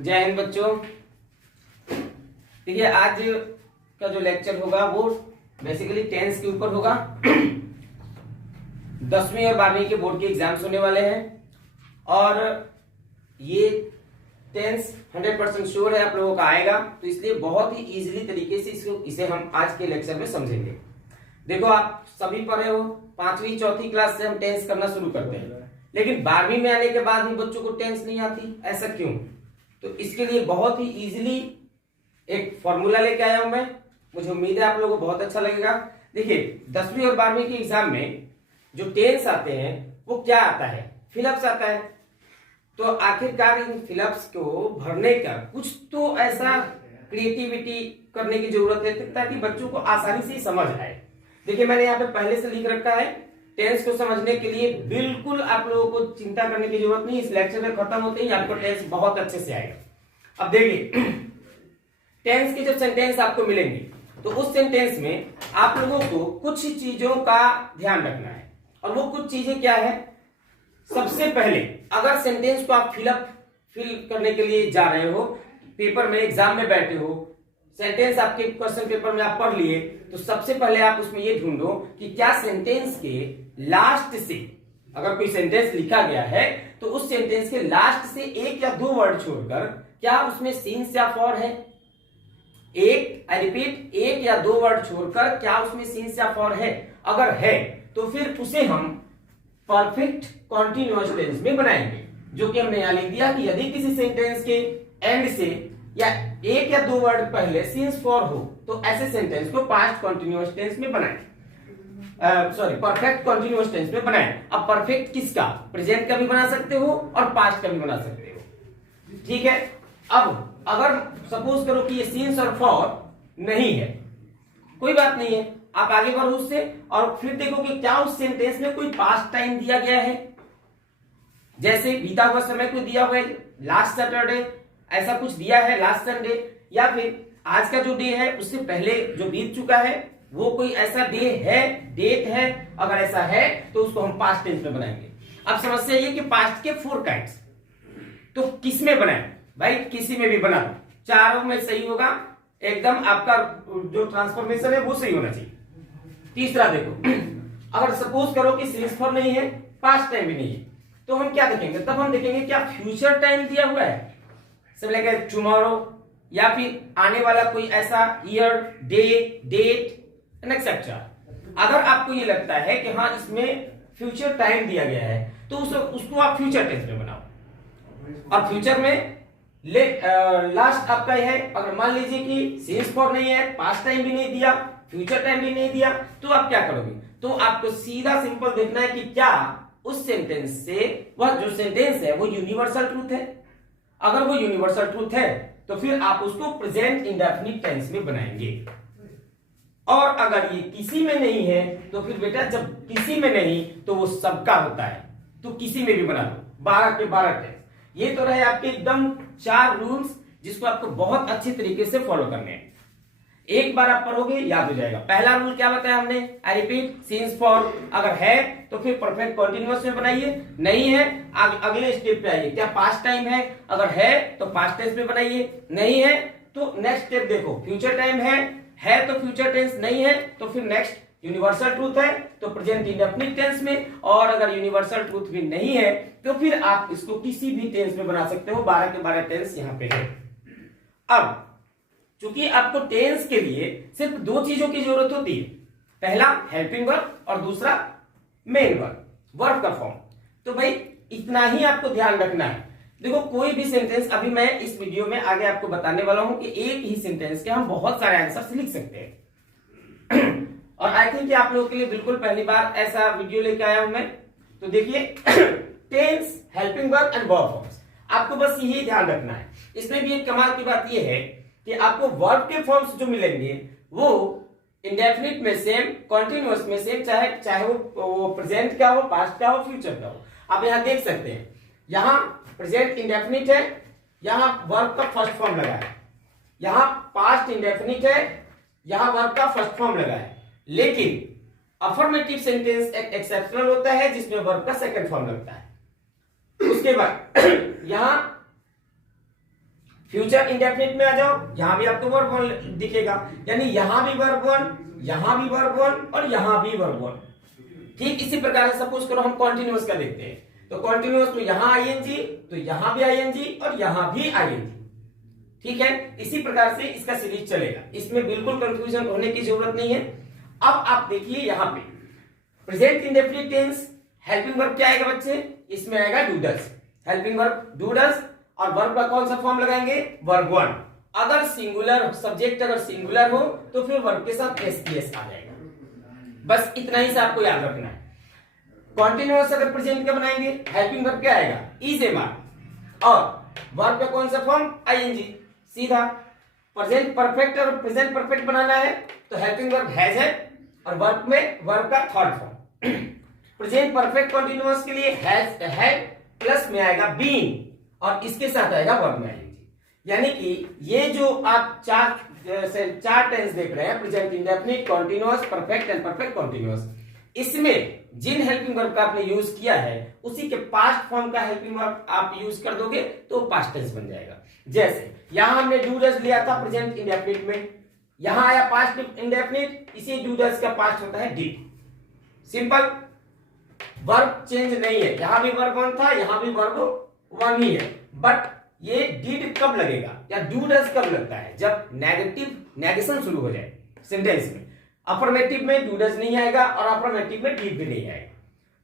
जय हिंद बच्चों। देखिए आज का जो लेक्चर होगा वो बेसिकली टेंस के ऊपर होगा। 10वीं और 12वीं के बोर्ड के एग्जाम्स होने वाले हैं और ये टेंस 100% श्योर है आप लोगों का आएगा, तो इसलिए बहुत ही इजीली तरीके से इसे हम आज के लेक्चर में समझेंगे। देखो आप सभी पढ़े हो, 5वीं 4थी क्लास से हम टेंस करना शुरू करते हैं, लेकिन 12वीं में आने के बाद भी बच्चों को टेंस नहीं आती। ऐसा क्यों? तो इसके लिए बहुत ही इजीली एक फॉर्मूला लेके आया हूं मैं। मुझे उम्मीद है आप लोगों को बहुत अच्छा लगेगा। देखिए 10वीं और 12वीं के एग्जाम में जो टेंस आते हैं वो क्या आता है? फिलअप्स आता है। तो आखिरकार इन फिलअप्स को भरने का कुछ तो ऐसा क्रिएटिविटी करने की जरूरत है ताकि बच्चों को आसानी से समझ आए। देखिए मैंने यहाँ पे पहले से लिख रखा है, टेंस को समझने के लिए बिल्कुल आप लोगों को चिंता करने की जरूरत नहीं। इस लेक्चर में खत्म होते ही आपको टेंस बहुत अच्छे से आएगा। अब देखिए टेंस के जब सेंटेंस आपको मिलेंगे तो उस सेंटेंस में आप लोगों को कुछ चीजों का ध्यान रखना है, और वो कुछ चीजें क्या है? सबसे पहले अगर सेंटेंस को आप फिल करने के लिए जा रहे हो, पेपर में एग्जाम में बैठे हो, सेंटेंस आपके क्वेश्चन पेपर में आप पढ़ लिए, तो सबसे पहले आप उसमें ये ढूंढो कि क्या सेंटेंस के लास्ट से, अगर कोई सेंटेंस लिखा गया है तो उस सेंटेंस के लास्ट से एक या दो वर्ड छोड़कर क्या उसमें सिंस या फॉर है? आई रिपीट, एक या दो वर्ड छोड़कर क्या उसमें सिंस या फॉर है? अगर है तो फिर उसे हम परफेक्ट कॉन्टिन्यूअस टेंस में बनाएंगे, जो कि हमने यहां लिख दिया कि यदि किसी सेंटेंस के एंड से या एक या दो वर्ड पहले सिंस फॉर हो तो ऐसे सेंटेंस को पास्ट कॉन्टिन्यूअस टेंस में बनाएं, परफेक्ट कॉन्टिन्यूअस टेंस में बनाएं। अब परफेक्ट किसका? प्रेजेंट का भी बना सकते हो और पास्ट का भी बना सकते हो, ठीक है। अब अगर सपोज करो कि ये सिंस और फॉर नहीं है, कोई बात नहीं है, आप आगे बढ़ो उससे और फिर देखो कि क्या उस सेंटेंस में कोई पास्ट टाइम दिया गया है, जैसे बीता हुआ समय को दिया हुआ है, लास्ट सैटरडे ऐसा कुछ दिया है, लास्ट संडे, या फिर आज का जो डे है उससे पहले जो बीत चुका है वो कोई ऐसा डे है, डेट है। अगर ऐसा है तो उसको हम पास्ट टेंस में बनाएंगे। अब समस्या ये कि पास्ट के 4 काइंड्स, तो किस में बनाएं? भाई किसी में भी बना दो, चारों में सही होगा एकदम। आपका जो ट्रांसफॉर्मेशन है वो सही होना चाहिए। तीसरा देखो, अगर सपोज करो कि सिंस फॉर नहीं है, पास्ट टाइम भी नहीं है, तो हम क्या देखेंगे? तब हम देखेंगे क्या फ्यूचर टाइम दिया हुआ है, सब लेके टुमारो, या फिर आने वाला कोई ऐसा year, day, date and etcetera. अगर आपको ये लगता है कि हाँ इसमें फ्यूचर टाइम दिया गया है तो उसको आप फ्यूचर टेंस में बनाओ। और फ्यूचर में लास्ट आपका है, अगर मान लीजिए कि सिंस फॉर नहीं है, पास्ट टाइम भी नहीं दिया, फ्यूचर टाइम भी नहीं दिया, तो आप क्या करोगे? तो आपको सीधा सिंपल देखना है कि क्या उस सेंटेंस से वह जो सेंटेंस है वो यूनिवर्सल ट्रूथ है। अगर वो यूनिवर्सल ट्रूथ है तो फिर आप उसको प्रेजेंट इंडेफिनिट टेंस में बनाएंगे। और अगर ये किसी में नहीं है तो फिर बेटा जब किसी में नहीं तो वो सबका होता है, तो किसी में भी बना दो। 12 के 12 टेंस। ये तो रहे आपके एकदम 4 रूल्स जिसको आपको बहुत अच्छे तरीके से फॉलो करने हैं। एक बार आप पढ़ोगे याद हो जाएगा। पहला रूल क्या बताया हमने? आई रिपीट, सिंस फॉर अगर है तो फिर परफेक्ट कॉन्टिन्यूअस में बनाइए, नहीं है अगले स्टेप पे आइए। क्या पास्ट टाइम है? अगर है तो पास्ट टेंस में बनाइए, नहीं है तो नेक्स्ट स्टेप देखो, फ्यूचर टाइम है तो फ्यूचर टेंस, नहीं है तो फिर नेक्स्ट यूनिवर्सल ट्रूथ है तो प्रेजेंट इंडेफिनिट टेंस में, और अगर यूनिवर्सल ट्रूथ भी नहीं है तो फिर आप इसको किसी भी टेंस में बना सकते हो। 12 के 12 टेंस यहां पे है। अब चूंकि आपको टेंस के लिए सिर्फ 2 चीजों की जरूरत होती है, पहला हेल्पिंग वर्ब और दूसरा मेन वर्ब, वर्ब का फॉर्म। तो भाई इतना ही आपको ध्यान रखना है। देखो कोई भी सेंटेंस, अभी मैं इस वीडियो में आगे आपको बताने वाला हूं कि एक ही सेंटेंस के हम बहुत सारे आंसर्स लिख सकते हैं। और आई थिंक आप लोगों के लिए बिल्कुल पहली बार ऐसा वीडियो लेके आया हूं मैं। तो देखिए tense, helping verb and verb forms, आपको बस यही ध्यान रखना है। इसमें भी एक कमाल की बात यह है कि आपको वर्ब के फॉर्म्स जो मिलेंगे वो इंडेफिनिट में सेम, कॉन्टिन्यूअस में सेम, चाहे वो प्रेजेंट का हो, पास्ट का हो, फ्यूचर का हो। आप यहां देख सकते हैं, यहां प्रेजेंट इंडेफिनिट है, यहां वर्ब का फर्स्ट फॉर्म लगा है, यहां पास्ट इंडेफिनिट है, यहां वर्ब का फर्स्ट फॉर्म लगा है। लेकिन अफर्मेटिव सेंटेंस एक एक्सेप्शनल होता है जिसमें वर्ब का सेकंड फॉर्म लगता है। उसके बाद यहां फ्यूचर इंडेफिनिट में आ जाओ, यहां भी आपको वर्ब वन दिखेगा, यानी यहां भी वर्ब वन, यहां भी वर्ब वन और यहां भी वर्ब वन। ठीक इसी प्रकार से सपोज करो हम कॉन्टिन्यूअस का देखते हैं, तो कॉन्टिन्यूअस तो यहां आईएनजी, तो यहां भी आईएनजी और यहां भी आईएनजी। ठीक है, इसी प्रकार से इसका सीरीज चलेगा, इसमें बिल्कुल कंफ्यूजन होने की जरूरत नहीं है। अब आप देखिए यहां पे present indefinite tense helping verb क्या आएगा बच्चे, इसमें आएगा do does, helping verb do does, और वर्ब का कौन सा फॉर्म लगाएंगे, वर्ब वन। अगर सिंगुलर सब्जेक्ट अगर सिंगुलर हो तो फिर वर्ब के साथ एसटीएस आ जाएगा। बस इतना ही से आपको याद रखना है। कॉन्टिन्यूअस अगर प्रेजेंट का बनाएंगे, हेल्पिंग वर्ब क्या आएगा, इज एम आर, और वर्ब का कौन सा फॉर्म, आईएनजी, सीधा। प्रेजेंट परफेक्ट और प्रेजेंट परफेक्ट बनाना है तो हेल्पिंग वर्ब हैज है, और वर्ब में वर्ब का third form. Present perfect continuous के लिए हैज हैड प्लस में आएगा बीइंग, और इसके साथ आएगा वर्ब में आईएनजी। यानी कि ये जो आप चार टेंस देख रहे हैं, present indefinite, continuous, perfect and perfect continuous, इसमें जिन हेल्पिंग वर्ब का आपने यूज किया है उसी के पास्ट फॉर्म का हेल्पिंग वर्ब आप यूज कर दोगे तो पास्ट टेंस बन जाएगा। जैसे यहां हमने डू डज लिया था प्रेजेंट इंडेफिनिट में, यहां आया पास्ट इंडेफिनिट, इसी डू डज का पास्ट होता है डिड। सिंपल, वर्ब चेंज नहीं है, यहां भी वर्ब वन था, यहां भी वर्ब वन ही है, बट ये डिड कब लगेगा या डू डज कब लगता है, जब नेगेशन शुरू हो जाए सेंटेंस में। अफर्मेटिव में डू डज नहीं आएगा और अफर्मेटिव में डिड भी नहीं आएगा।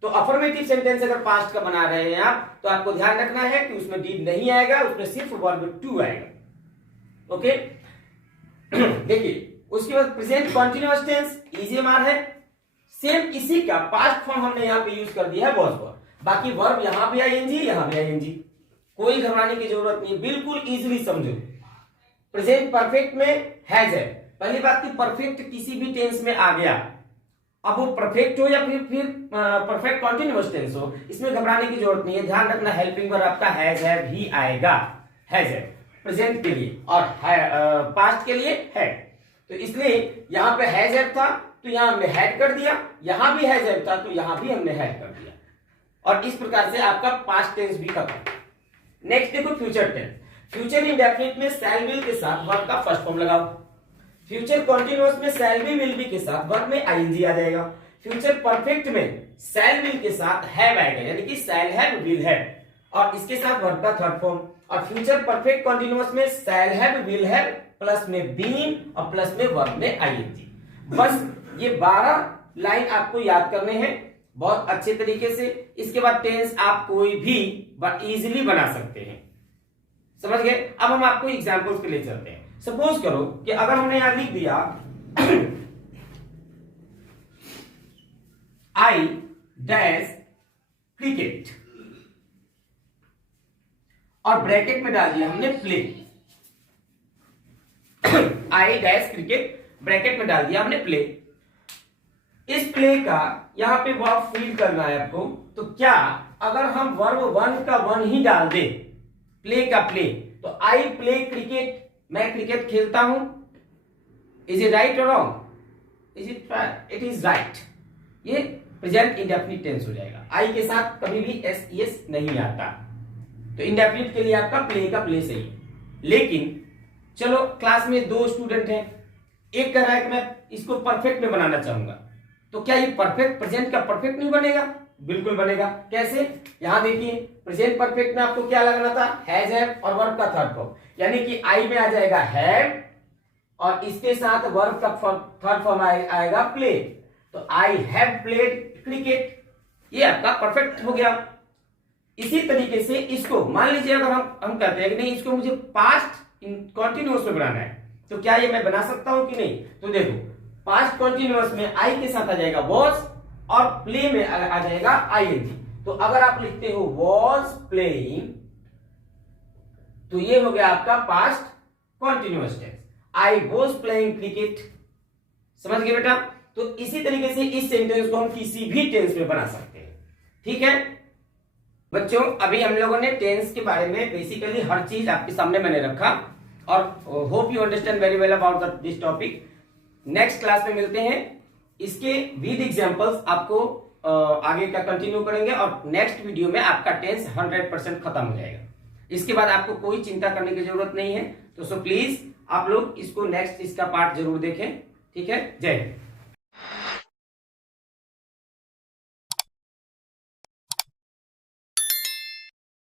तो अफर्मेटिव सेंटेंस अगर पास्ट का बना रहे हैं आप, तो आपको ध्यान रखना है कि उसमें डिड नहीं आएगा, उसमें सिर्फ वर्ब टू आएगा। ओके देखिए, उसके बाद प्रेजेंट कॉन्टिन्यूअस टेंस इजीएमआर है, सेम इसी का पास्ट फॉर्म हमने यहां पे यूज कर दिया है वाज वर्ब। बाकी वर्ब यहां भी आईएनजी, यहां भी आईएनजी, कोई घबराने की जरूरत नहीं, बिल्कुल इजीली समझो। प्रेजेंट परफेक्ट में हैज है, पहली बात की परफेक्ट किसी भी टेंस में आ गया, अब वो परफेक्ट हो या फिर परफेक्ट कॉन्टिन्यूअस टेंस हो, इसमें घबराने की जरूरत नहीं है। ध्यान रखना हेल्पिंग वर्ब आपका हैज है भी आएगा, हैज है प्रेजेंट के लिए और पास्ट के लिए है। तो इसलिए यहां पे हैज है था तो यहां हमने हैड कर दिया, यहां भी हैज है था तो यहां भी हमने हैड कर दिया, और इस प्रकार से आपका पास्ट टेंस भी खत्म। नेक्स्ट देखो फ्यूचर टेंस। फ्यूचर इंडेफिनिट में शैल विल के साथ वर्ब का फर्स्ट फॉर्म लगाओ। फ्यूचर कॉन्टिन्यूअस में शैल बी विल बी के साथ वर्ब में आईएनजी आ जाएगा। फ्यूचर परफेक्ट में शैल विल के साथ हैव आएगा, यानी कि शैल हैव विल हैव, और इसके साथ वर्ब का थर्ड फॉर्म। और फ्यूचर परफेक्ट कॉन्टिन्यूअस में shall have will have plus में बीन और प्लस में वर्ब में आईएनजी। बस ये 12 लाइन आपको याद करने हैं बहुत अच्छे तरीके से। इसके बाद टेंस आप कोई भी इजीली बना सकते हैं, समझ गए। अब हम आपको एग्जांपल्स के लिए चलते हैं। सपोज करो कि अगर हमने यहां लिख दिया आई डैश क्रिकेट और ब्रैकेट में डाल दिया हमने play, I dash cricket bracket में डाल दिया हमने प्ले। इस प्ले का यहां पे वर्ब फील करना है आपको, तो क्या अगर हम वर्ब वन का वन ही डाल दे, प्ले का प्ले, तो आई प्ले क्रिकेट, मैं क्रिकेट खेलता हूं, इज इट राइट और रॉन्ग, इट इज राइट। ये प्रेजेंट इंडेफिनिट टेंस हो जाएगा, आई के साथ कभी भी एस एस नहीं आता, तो इंडेफिनिट के लिए आपका प्ले का प्ले सही है। लेकिन चलो क्लास में 2 स्टूडेंट हैं, एक कह रहा है कि मैं इसको परफेक्ट में बनाना चाहूंगा, तो क्या ये परफेक्ट प्रेजेंट का परफेक्ट नहीं बनेगा? बिल्कुल बनेगा। कैसे? यहां देखिए प्रेजेंट परफेक्ट में आपको क्या लगाना था, हैज हैव और वर्ब का थर्ड फॉर्म, यानी कि आई में आ जाएगा हैव और इसके साथ वर्ब का थर्ड फॉर्म आएगा प्ले, तो आई हैव प्लेड क्रिकेट, ये आपका परफेक्ट हो गया। इसी तरीके से इसको मान लीजिए अगर हम कहते हैं कि नहीं इसको मुझे पास्ट कॉन्टिन्यूअस में बनाना है, तो क्या ये मैं बना सकता हूं कि नहीं? तो देखो पास्ट कॉन्टिन्यूअस में आई के साथ आ जाएगा वॉज और प्ले में आ जाएगा आईएनजी। तो अगर आप लिखते हो वॉज प्लेइंग, तो ये हो गया आपका past continuous tense, I was playing cricket. समझ गए बेटा? तो इसी तरीके से इस सेंटेंस को हम किसी भी टेंस में बना सकते हैं। ठीक है बच्चों, अभी हम लोगों ने टेंस के बारे में बेसिकली हर चीज आपके सामने मैंने रखा और hope you understand very well about this topic. Next class में मिलते हैं, इसके विद एग्जांपल्स आपको आगे का कंटिन्यू करेंगे और नेक्स्ट वीडियो में आपका टेंस 100% खत्म हो जाएगा। इसके बाद आपको कोई चिंता करने की जरूरत नहीं है। तो सो प्लीज आप लोग इसको नेक्स्ट इसका पार्ट जरूर देखें। ठीक है, जय हिंद।